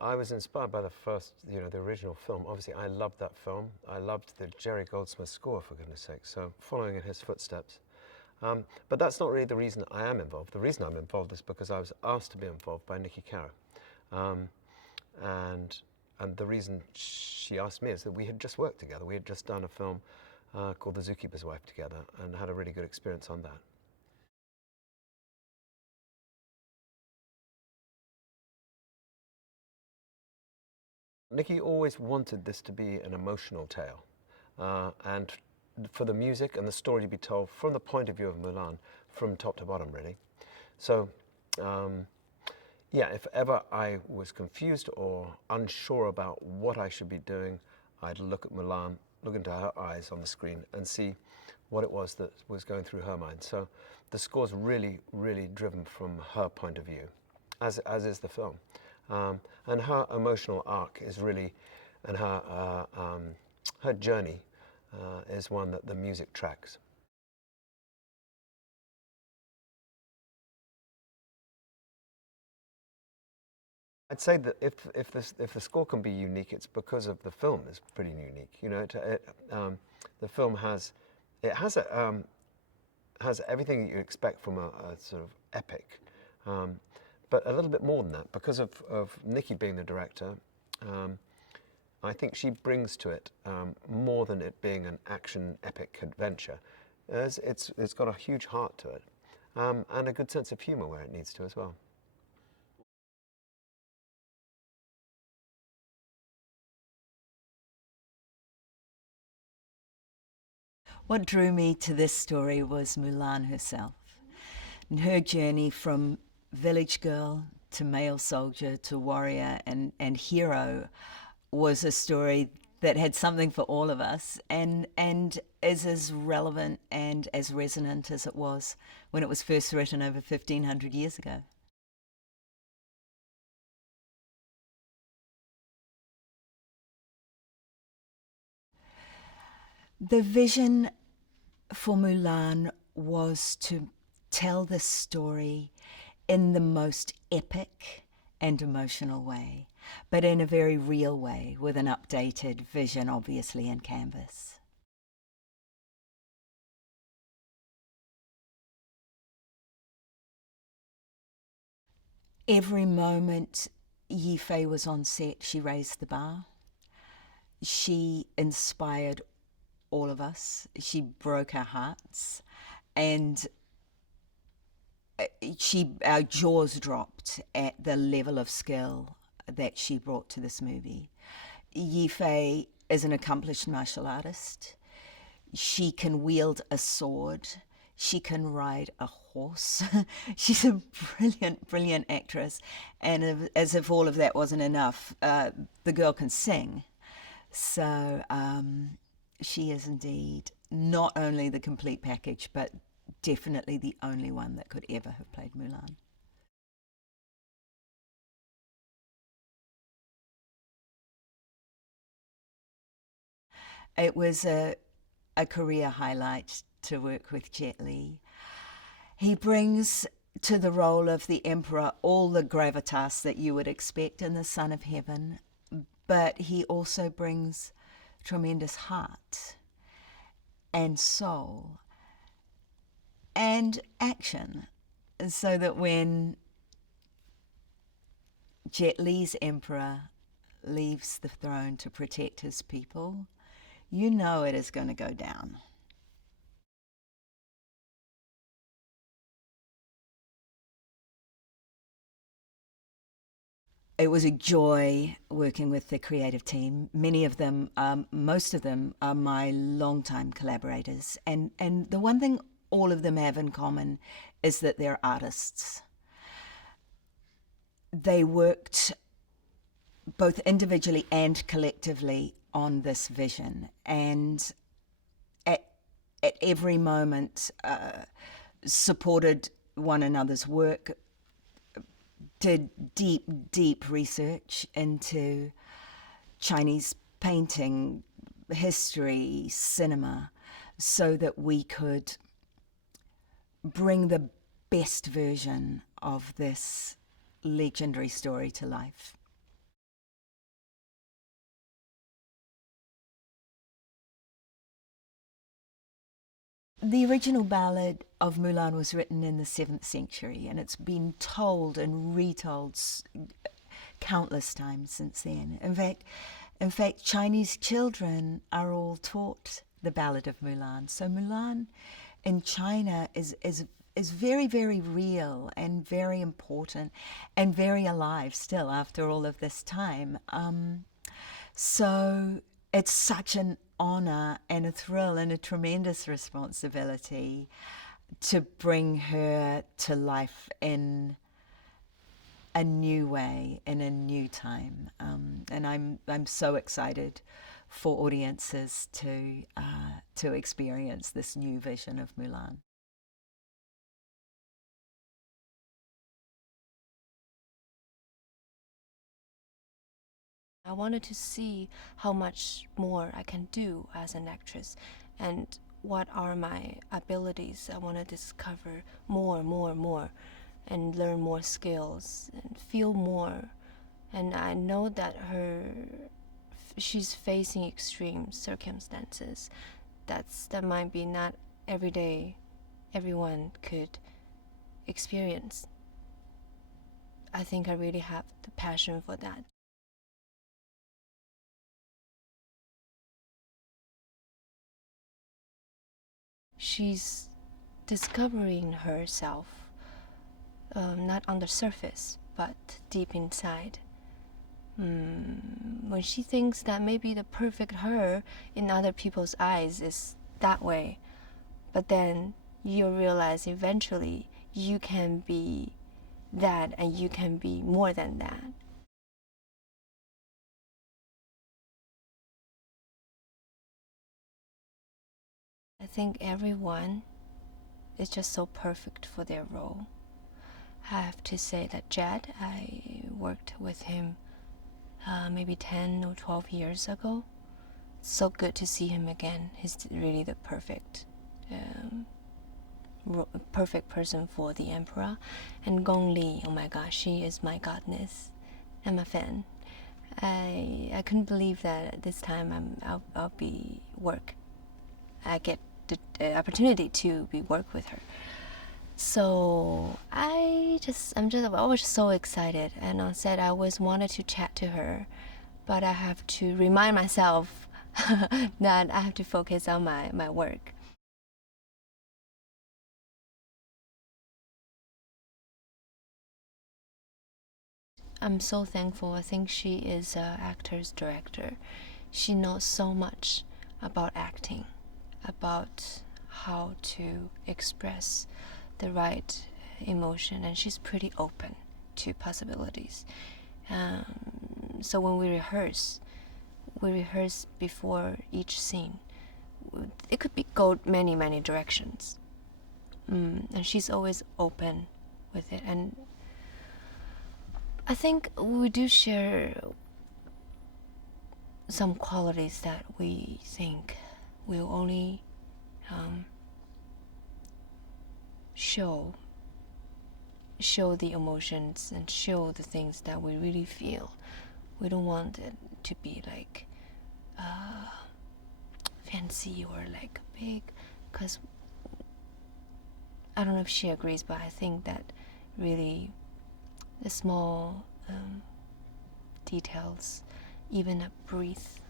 I was inspired by the first, the original film. Obviously, I loved that film. I loved the Jerry Goldsmith score, for goodness sake. So following in his footsteps. But that's not really the reason I am involved. The reason I'm involved is because I was asked to be involved by Niki Caro. And the reason she asked me is that we had just worked together. We had just done a film called The Zookeeper's Wife together and had a really good experience on that. Niki always wanted this to be an emotional tale, and for the music and the story to be told from the point of view of Mulan, from top to bottom, really. So, yeah, if ever I was confused or unsure about what I should be doing, I'd look at Mulan, look into her eyes on the screen, and see what it was that was going through her mind. So the score's really, really driven from her point of view, as is the film. And her emotional arc is really, and her journey is one that the music tracks. I'd say that if the score can be unique, it's because of the film is pretty unique. The film has has everything that you expect from a sort of epic, but a little bit more than that because of Niki being the director. I think she brings to it more than it being an action epic adventure. It's got a huge heart to it, and a good sense of humour where it needs to as well. What drew me to this story was Mulan herself, and her journey from village girl to male soldier to warrior and hero was a story that had something for all of us and is as relevant and as resonant as it was when it was first written over 1,500 years ago. The vision for Mulan was to tell this story in the most epic and emotional way, but in a very real way, with an updated vision, obviously, in canvas. Every moment Yifei was on set, she raised the bar. She inspired all of us. She broke our hearts. And our jaws dropped at the level of skill that she brought to this movie. Yifei is an accomplished martial artist. She can wield a sword. She can ride a horse. She's a brilliant, brilliant actress. And as if all of that wasn't enough, the girl can sing. So she is indeed not only the complete package, but definitely the only one that could ever have played Mulan. It was a career highlight to work with Jet Li. He brings to the role of the Emperor all the gravitas that you would expect in the Son of Heaven, but he also brings tremendous heart and soul and action, so that when Jet Li's Emperor leaves the throne to protect his people, you know it is going to go down. It was a joy working with the creative team. Many of them, most of them, are my longtime collaborators. And the one thing all of them have in common is that they're artists. They worked both individually and collectively on this vision. And at every moment, supported one another's work, did deep, deep research into Chinese painting, history, cinema, so that we could bring the best version of this legendary story to life. The original ballad of Mulan was written in the 7th century, and it's been told and retold countless times since then. In fact, Chinese children are all taught the Ballad of Mulan. So Mulan in China is very, very real and very important and very alive still after all of this time. So it's such an honor and a thrill and a tremendous responsibility to bring her to life in a new way, in a new time. And I'm so excited for audiences to experience this new vision of Mulan. I wanted to see how much more I can do as an actress and what are my abilities. I want to discover more, and learn more skills and feel more. And I know that she's facing extreme circumstances. That might be not every day everyone could experience. I think I really have the passion for that. She's discovering herself, not on the surface, but deep inside. When she thinks that maybe the perfect her in other people's eyes is that way, but then you realize eventually you can be that and you can be more than that. I think everyone is just so perfect for their role. I have to say that Jed, I worked with him maybe 10 or 12 years ago. It's so good to see him again. He's really the perfect person for the Emperor. And Gong Li, oh my gosh, she is my goddess. I'm a fan. I couldn't believe that this time I'll be work. I get the opportunity to be work with her. So I was so excited, and on set I always wanted to chat to her, but I have to remind myself that I have to focus on my work. I'm so thankful. I think she is an actor's director. She knows so much about acting, about how to express the right emotion, and she's pretty open to possibilities. So when we rehearse before each scene. It could go many directions, and she's always open with it. And I think we do share some qualities that we think will only show the emotions and show the things that we really feel. We don't want it to be like fancy or like big, because I don't know if she agrees, but I think that really the small details, even a breath,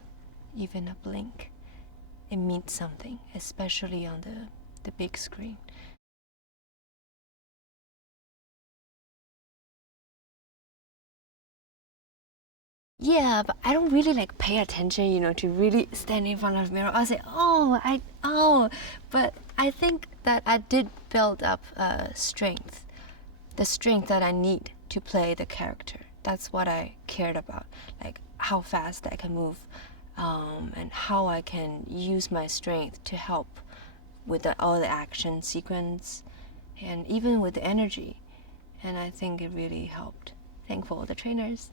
even a blink, it means something, especially on the big screen. Yeah, but I don't really like pay attention, to really stand in front of the mirror. I'll say, but I think that I did build up strength, the strength that I need to play the character. That's what I cared about, like how fast I can move, and how I can use my strength to help with all the action sequence, and even with the energy. And I think it really helped. Thankful the trainers.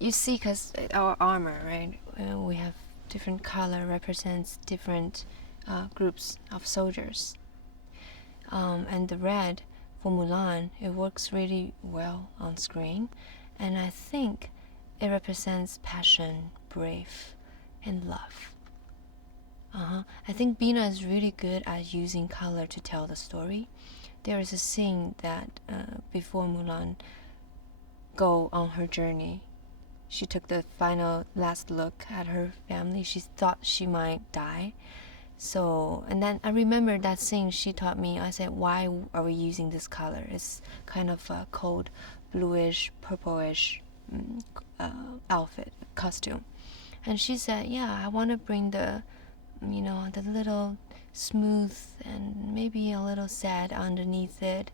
You see, because our armor, right? We have different color represents different groups of soldiers. And the red for Mulan, it works really well on screen. And I think it represents passion, brave, and love. I think Bina is really good at using color to tell the story. There is a scene that before Mulan go on her journey, she took the final last look at her family. She thought she might die. So, and then I remember that scene she taught me. I said, why are we using this color? It's kind of a cold bluish, purplish outfit, costume. And she said, yeah, I want to bring the little smooth and maybe a little sad underneath it,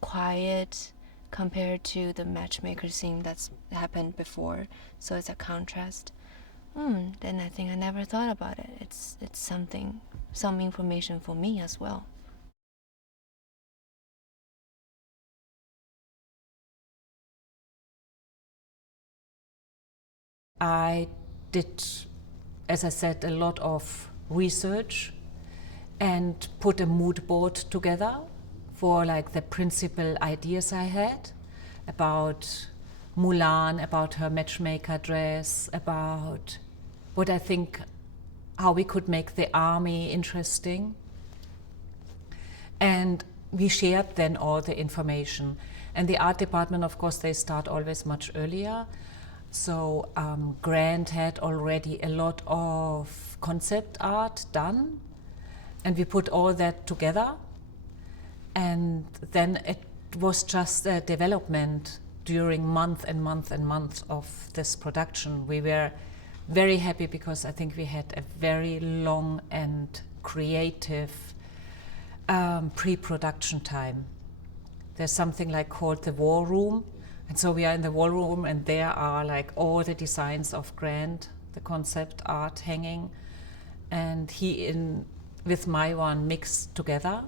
quiet compared to the matchmaker scene that's happened before. So it's a contrast. Then I think I never thought about it. It's some information for me as well. I did, as I said, a lot of research and put a mood board together for like the principal ideas I had about Mulan, about her matchmaker dress, about what I think, how we could make the army interesting. And we shared then all the information. And the art department, of course, they start always much earlier. So Grant had already a lot of concept art done, and we put all that together. And then it was just a development during month and month and months of this production. We were very happy because I think we had a very long and creative pre-production time. There's something like called the war room. And so we are in the war room, and there are like all the designs of Grant, the concept art hanging, and he with my one mixed together.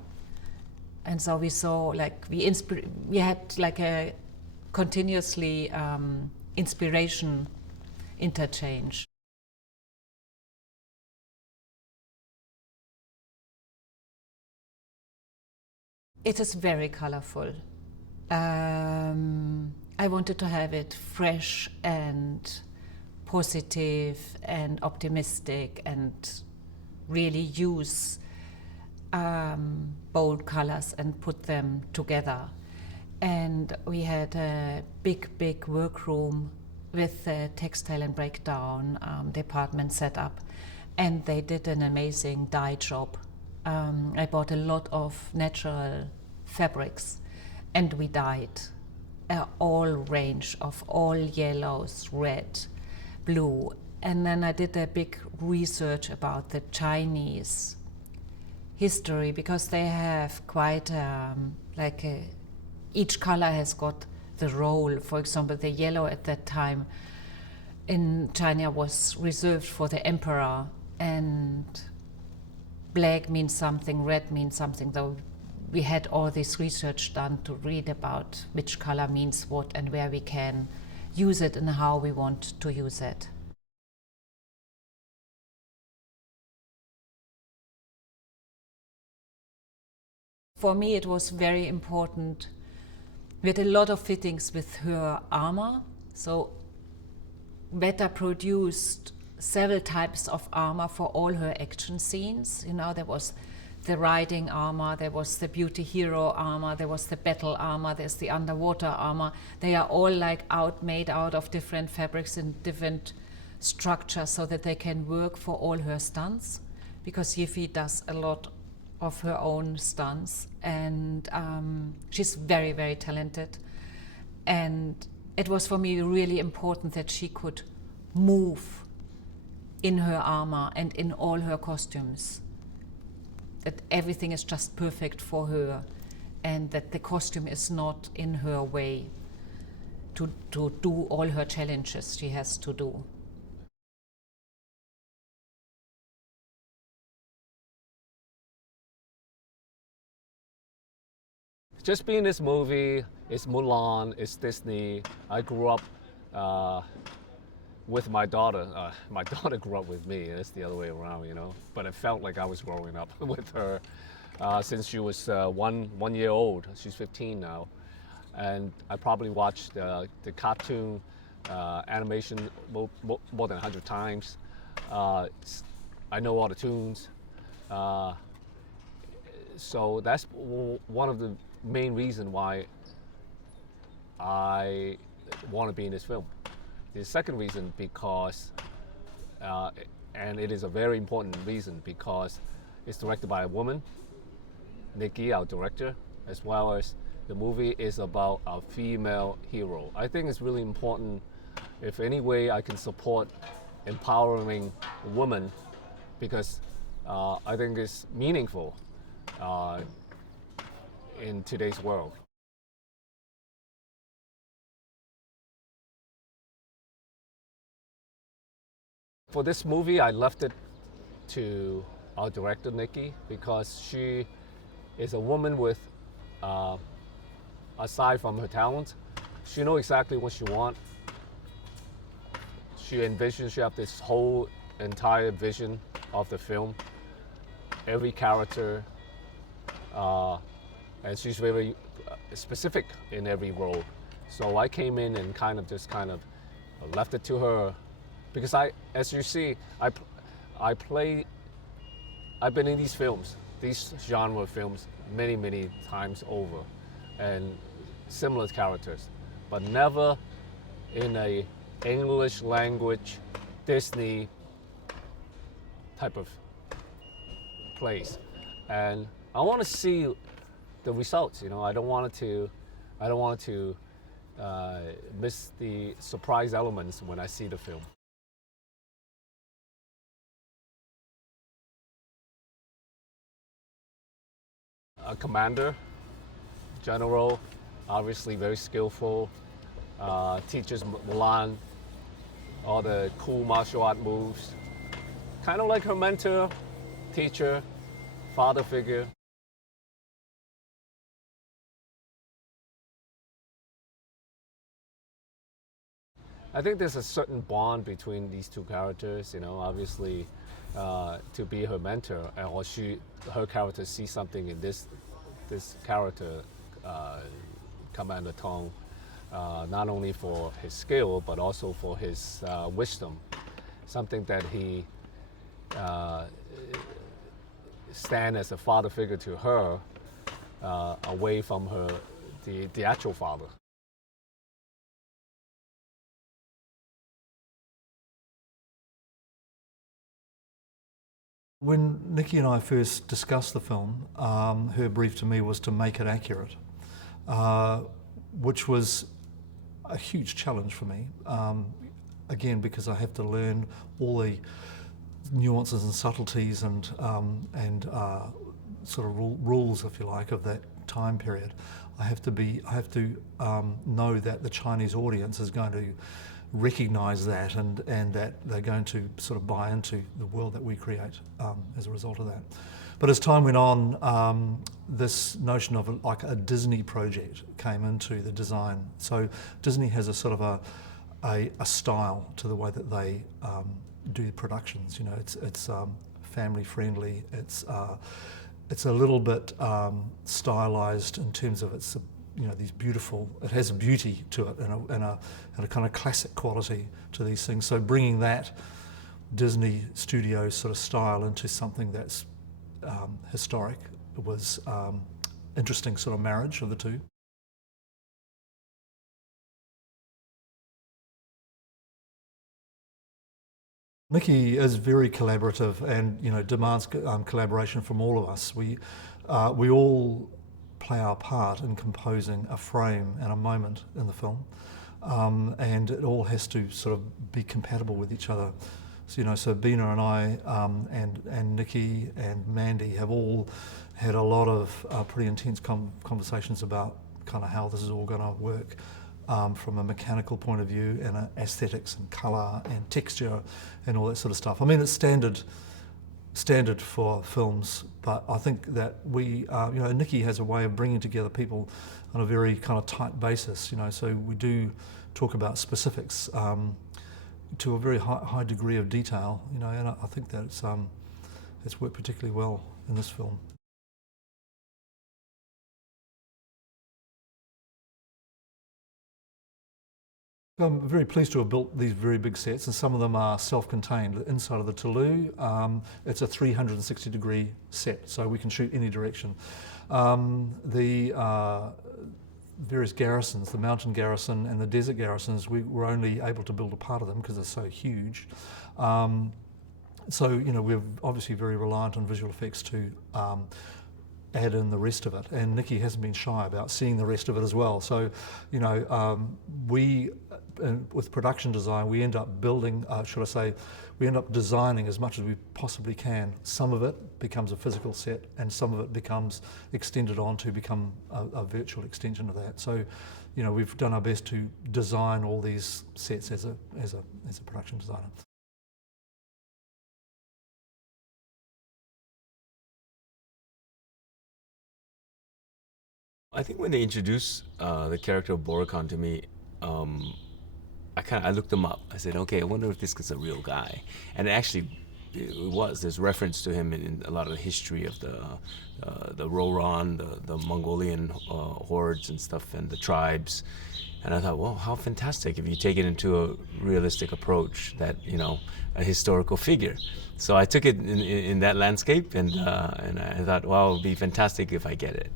And so we saw like we had like a continuously inspiration interchange. It is very colorful. I wanted to have it fresh and positive and optimistic and really use bold colors and put them together. And we had a big workroom with a textile and breakdown department set up, and they did an amazing dye job. I bought a lot of natural fabrics, and we dyed all range of all yellows, red, blue. And then I did a big research about the Chinese history, because they have quite each color has got the role. For example, the yellow at that time in China was reserved for the emperor, and black means something, red means something. Though we had all this research done to read about which color means what and where we can use it and how we want to use it. For me, it was very important. We had a lot of fittings with her armor. So Beta produced several types of armor for all her action scenes. There was the riding armor, there was the beauty hero armor, there was the battle armor, there's the underwater armor. They are all made out of different fabrics and different structures so that they can work for all her stunts, because Yifei does a lot of her own stunts, and she's very talented. And it was for me really important that she could move in her armor and in all her costumes, that everything is just perfect for her, and that the costume is not in her way to do all her challenges she has to do. Just being this movie, it's Mulan, it's Disney. I grew up with my daughter. My daughter grew up with me. It's the other way around, But it felt like I was growing up with her since she was 1 year old. She's 15 now. and I probably watched the cartoon animation more than 100 times. I know all the tunes. So that's one of the main reasons why I want to be in this film. The second reason, because, and it is a very important reason, because it's directed by a woman, Niki, our director, as well as the movie is about a female hero. I think it's really important, if any way I can support empowering women, because I think it's meaningful in today's world. For this movie, I left it to our director, Niki, because she is a woman with, aside from her talent, she knows exactly what she wants. She envisions, she has this whole entire vision of the film, every character, and she's very specific in every role. So I came in and kind of left it to her, because as you see, I've been in these films, these genre films, many times over, and similar characters, but never in a English language Disney type of place. And I want to see the results. I don't want to miss the surprise elements when I see the film. A commander, general, obviously very skillful, teaches Mulan all the cool martial art moves, kind of like her mentor, teacher, father figure. I think there's a certain bond between these two characters, obviously to be her mentor, or her character sees something in this character, Commander Tong, not only for his skill, but also for his wisdom, something that he stand as a father figure to her, away from the actual father. When Niki and I first discussed the film, her brief to me was to make it accurate, which was a huge challenge for me. Again, because I have to learn all the nuances and subtleties and sort of rules, if you like, of that time period. I have to know that the Chinese audience is going to recognise that and that they're going to sort of buy into the world that we create as a result of that. But as time went on, this notion of like a Disney project came into the design. So Disney has a sort of a style to the way that they do productions. It's family friendly. It's a little bit stylized in terms of its these beautiful. It has a beauty to it and a kind of classic quality to these things. So bringing that Disney studio sort of style into something that's historic was interesting sort of marriage of the two. Niki is very collaborative and demands collaboration from all of us. We all play our part in composing a frame and a moment in the film, and it all has to sort of be compatible with each other. So Bina and I and Niki and Mandy have all had a lot of pretty intense conversations about kind of how this is all going to work. From a mechanical point of view and aesthetics and colour and texture and all that sort of stuff. I mean, it's standard for films, but I think that Niki has a way of bringing together people on a very kind of tight basis, so we do talk about specifics to a very high degree of detail, and I think that it's worked particularly well in this film. I'm very pleased to have built these very big sets, and some of them are self-contained. Inside of the Toulouse, it's a 360-degree set, so we can shoot any direction. The various garrisons, the mountain garrison and the desert garrisons, we were only able to build a part of them because they're so huge. So, you know, we're obviously very reliant on visual effects to add in the rest of it, and Niki hasn't been shy about seeing the rest of it as well. So, you know, with production design, we end up building, we end up designing as much as we possibly can. Some of it becomes a physical set, and some of it becomes extended on to become a virtual extension of that. So, you know, we've done our best to design all these sets as a production designer. I think when they introduced the character of Boricon to me, I looked him up. I said, okay, I wonder if this is a real guy. And actually, it was. There's reference to him in a lot of the history of the Roran, the Mongolian hordes and stuff, and the tribes. And I thought, well, how fantastic if you take it into a realistic approach, that, you know, a historical figure. So I took it in that landscape, and I thought, well, it would be fantastic if I get it.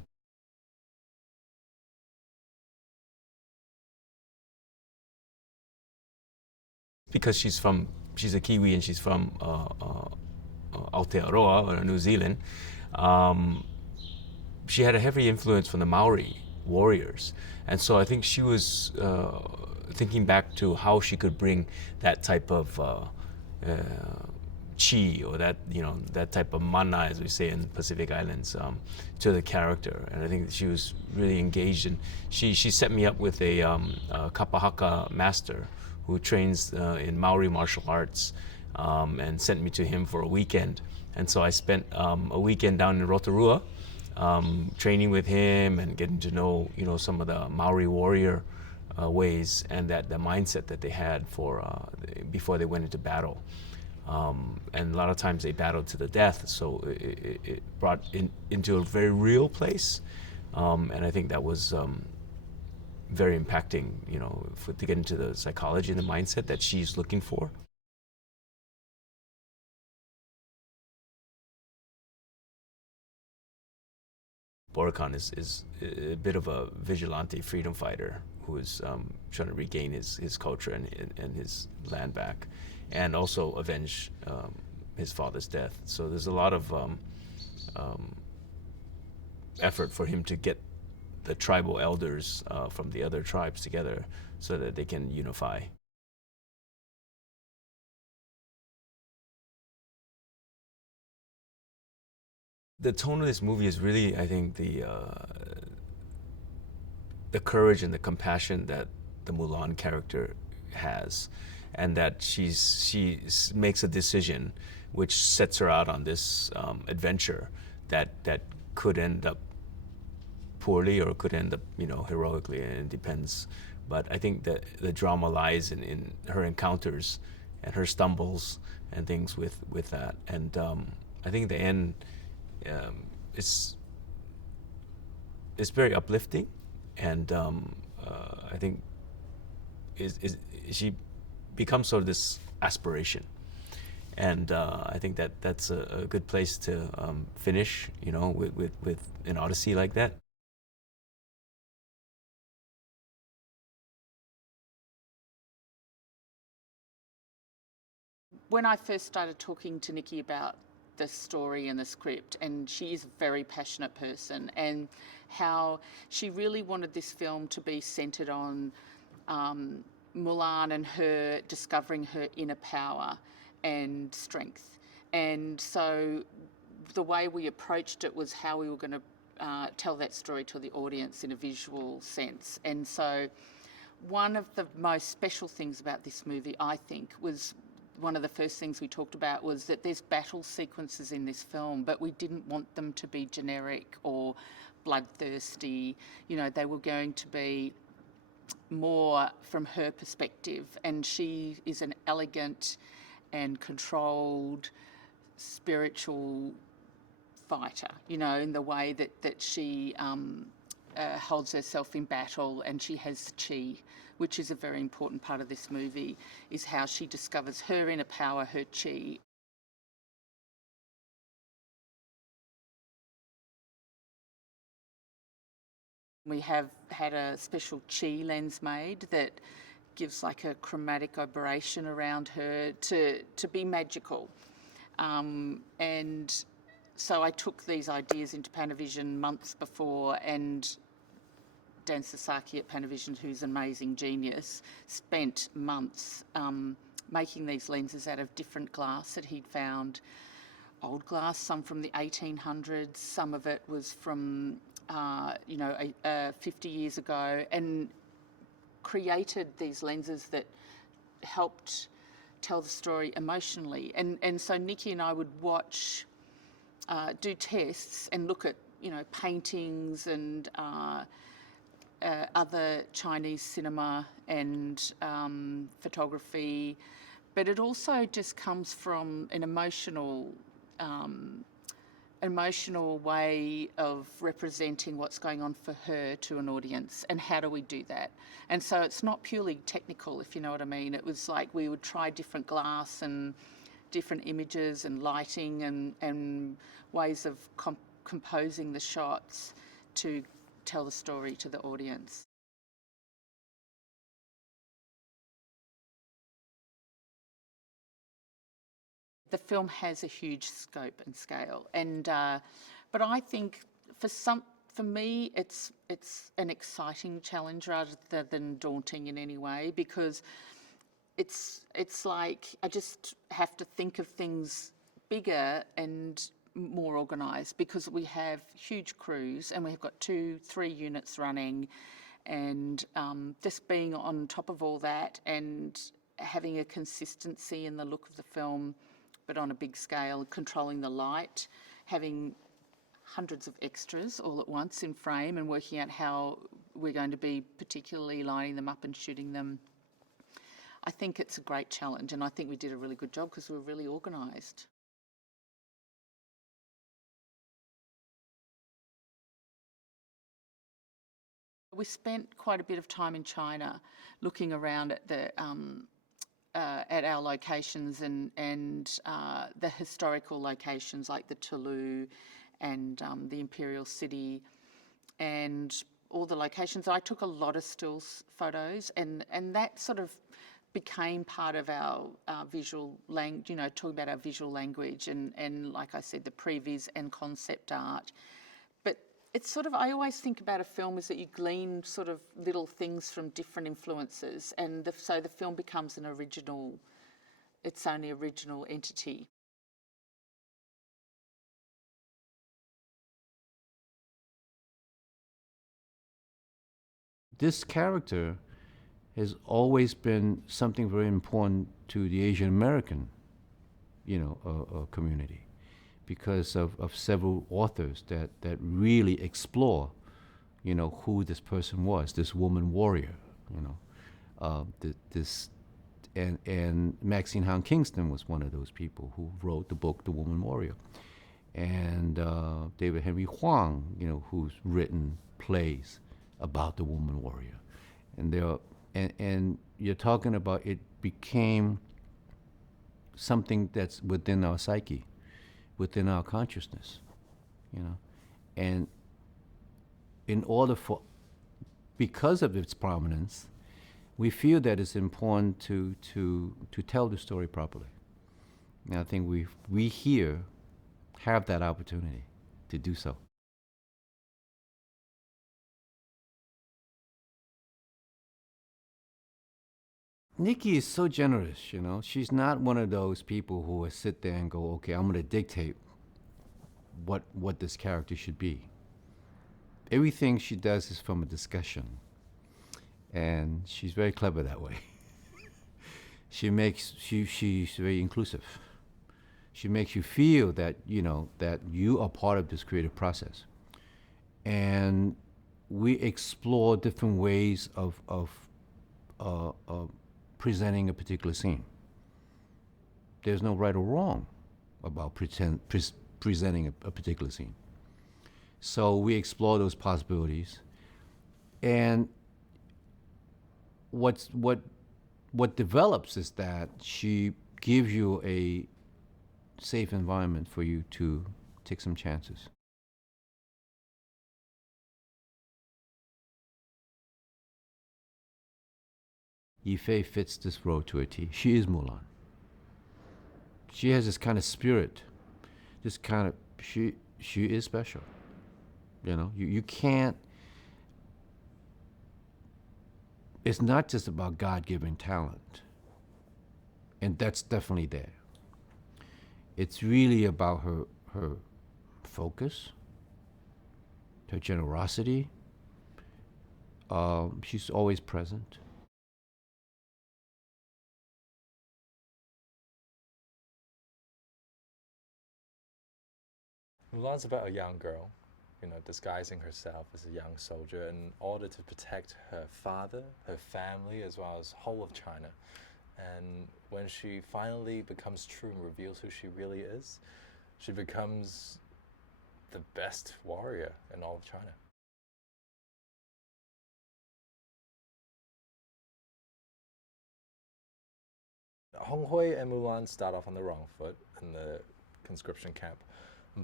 Because she's a Kiwi and she's from Aotearoa, or New Zealand, she had a heavy influence from the Maori warriors. And so I think she was thinking back to how she could bring that type of chi, or that, you know, that type of mana, as we say in Pacific Islands, to the character. And I think she was really engaged, and she set me up with a kapahaka master who trains in Maori martial arts, and sent me to him for a weekend. And so I spent a weekend down in Rotorua, training with him and getting to know, you know, some of the Maori warrior ways, and the mindset that they had for before they went into battle. And a lot of times they battled to the death, so it brought into a very real place, and I think that was very impacting, you know, to get into the psychology and the mindset that she's looking for. Boricon is a bit of a vigilante freedom fighter who is trying to regain his culture and his land back, and also avenge his father's death. So there's a lot of effort for him to get the tribal elders from the other tribes together so that they can unify. The tone of this movie is really, I think, the courage and the compassion that the Mulan character has, and that she makes a decision which sets her out on this adventure that could end up poorly or could end up, you know, heroically, and it depends. But I think that the drama lies in her encounters and her stumbles and things with that. And I think the end, it's very uplifting, and I think she becomes sort of this aspiration. And I think that's a good place to finish, you know, with an odyssey like that. When I first started talking to Niki about the story and the script, and she is a very passionate person, and how she really wanted this film to be centred on Mulan and her discovering her inner power and strength. And so the way we approached it was how we were going to tell that story to the audience in a visual sense. And so one of the most special things about this movie, I think, was one of the first things we talked about was that there's battle sequences in this film, but we didn't want them to be generic or bloodthirsty. You know, they were going to be more from her perspective, and she is an elegant and controlled spiritual fighter, you know, in the way that she holds herself in battle, and she has chi, which is a very important part of this movie, is how she discovers her inner power, her chi. We have had a special chi lens made that gives like a chromatic aberration around her to be magical. And so I took these ideas into Panavision months before, and Dan Sasaki at Panavision, who's an amazing genius, spent months making these lenses out of different glass that he'd found. Old glass, some from the 1800s, some of it was from 50 years ago, and created these lenses that helped tell the story emotionally. And so Niki and I would watch, do tests and look at, paintings and other Chinese cinema and photography, but it also just comes from an emotional way of representing what's going on for her to an audience, and how do we do that? And so it's not purely technical, if you know what I mean. It was like we would try different glass and different images and lighting and ways of composing the shots to tell the story to the audience. The film has a huge scope and scale, and but I think for me it's an exciting challenge rather than daunting in any way, because it's like I just have to think of things bigger and more organised, because we have huge crews and we've got 2-3 units running, and just being on top of all that and having a consistency in the look of the film, but on a big scale, controlling the light, having hundreds of extras all at once in frame and working out how we're going to be particularly lining them up and shooting them. I think it's a great challenge, and I think we did a really good job because we were really organised. We spent quite a bit of time in China looking around at the at our locations and the historical locations like the Tulu and the Imperial City and all the locations. I took a lot of stills photos, and that sort of became part of our visual language, talking about our visual language and like I said, the previs and concept art. But it's sort of, I always think about a film is that you glean sort of little things from different influences, and so the film becomes its own original entity. This character has always been something very important to the Asian American, community, because of several authors that really explore, who this person was, this woman warrior, and Maxine Howard Kingston was one of those people who wrote the book, The Woman Warrior, and David Henry Hwang, who's written plays about the woman warrior, and you're talking about it became something that's within our psyche, within our consciousness, and because of its prominence, we feel that it's important to tell the story properly. And I think we here have that opportunity to do so. Niki is so generous, She's not one of those people who will sit there and go, okay, I'm going to dictate what this character should be. Everything she does is from a discussion, and she's very clever that way. She's very inclusive. She makes you feel that that you are part of this creative process, and we explore different ways of presenting a particular scene. There's no right or wrong about presenting a particular scene. So we explore those possibilities. And what develops is that she gives you a safe environment for you to take some chances. Yifei fits this role to a T. She is Mulan. She has this kind of spirit, this kind of, she is special. You know, you can't, it's not just about God-given talent, and that's definitely there. It's really about her focus, her generosity. She's always present. Mulan's about a young girl, you know, disguising herself as a young soldier in order to protect her father, her family, as well as whole of China. And when she finally becomes true and reveals who she really is, she becomes the best warrior in all of China. Hong Hui and Mulan start off on the wrong foot in the conscription camp,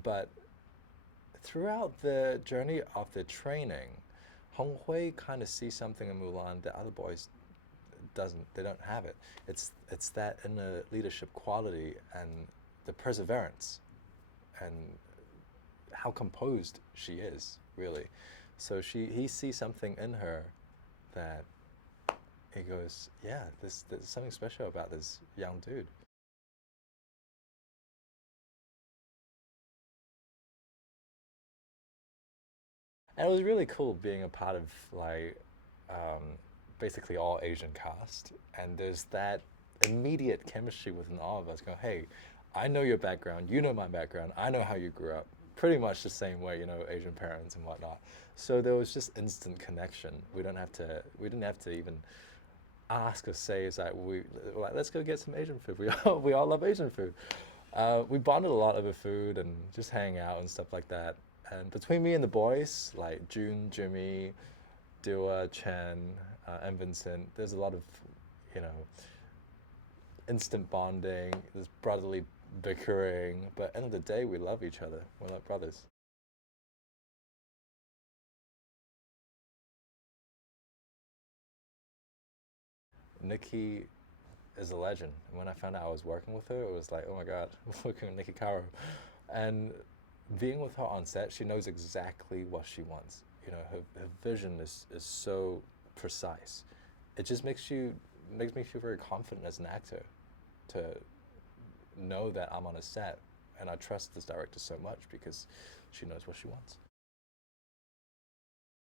but throughout the journey of the training, Hong Hui kind of sees something in Mulan that other boys they don't have it. It's that inner leadership quality and the perseverance and how composed she is, really. So he sees something in her that he goes, yeah, there's something special about this young dude. And it was really cool being a part of basically all Asian cast, and there's that immediate chemistry within all of us going, hey, I know your background, you know my background, I know how you grew up, pretty much the same way, you know, Asian parents and whatnot. So there was just instant connection. We didn't have to even ask or say, it's like, let's go get some Asian food. We all love Asian food. We bonded a lot over food and just hang out and stuff like that. And between me and the boys, like Jun, Jimmy, Dua, Chen, and Vincent, there's a lot of, you know, instant bonding, there's brotherly bickering, but at the end of the day, we love each other. We're like brothers. Niki is a legend. When I found out I was working with her, it was like, oh my God, I'm working with Niki Caro. And being with her on set, she knows exactly what she wants. You know, her vision is so precise. It just makes me feel very confident as an actor to know that I'm on a set, and I trust this director so much because she knows what she wants.